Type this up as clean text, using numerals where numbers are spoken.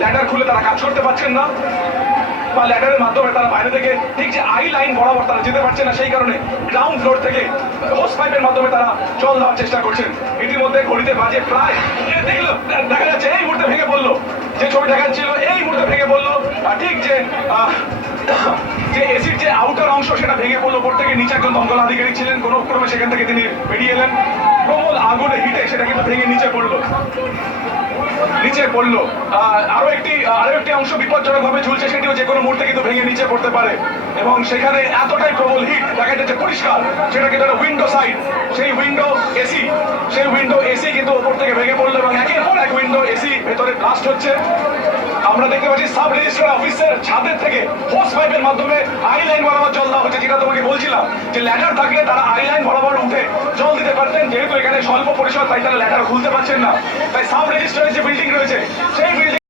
Ladder খুলে তারা কাজ করতে পারছেন না, বা ল্যাডারের মাধ্যমে তারা বাইরে থেকে ঠিক যে আই লাইন বরাবর তারা যেতে পারছে না, সেই কারণে গ্রাউন্ড ফ্লোর থেকে হোস পাইপের মাধ্যমে তারা জল দেওয়ার চেষ্টা করছেন। ইতিমধ্যে ঘড়িতে বাজে প্রায়, দেখলো দেখা যাচ্ছে এই মুহূর্তে ভেঙে পড়লো, যে ছবি দেখাচ্ছিল এই মুহূর্তে ভেঙে পড়লো। ঠিক যে এসির যে আউটার অংশ সেটা ভেঙে পড়লো, উপর থেকে নিচে একজন দমকল আধিকারিক ছিলেন, কোনো ক্রমে সেখান থেকে তিনি বেরিয়ে এলেন। প্রবল আগুনে হিটে সেটা কিন্তু ভেঙে নিচে পড়লো। আরো একটি অংশ বিপজ্জনক ভাবে ঝুলছে, সেটিও যে কোনো মুহূর্তে কিন্তু ভেঙে নিচে পড়তে পারে। এবং সেখানে এতটাই প্রবল হিট দেখা যাচ্ছে পরিষ্কার, সেটা কিন্তু একটা উইন্ডো সাইড, সেই উইন্ডো এসি কিন্তু ওপর থেকে ভেঙে পড়লো এবং একের পর এক উইন্ডো এসি ভেতরে ব্লাস্ট হচ্ছে। আমরা দেখতে পাচ্ছি সাব রেজিস্ট্রার অফিসের ছাদের থেকে হোস পাইপের মাধ্যমে আই লাইন বরাবর জল দেওয়া হচ্ছে। যেটা তোমাকে বলছিলাম যে ল্যাডার থাকলে তারা আই লাইন বরাবর উঠে জল দিতে পারতেন, যেহেতু এখানে স্বল্প পরিসর তাই তারা ল্যাডার খুলতে পারছেন না। তাই সাব রেজিস্ট্রারের যে বিল্ডিং রয়েছে সেই বিল্ডিং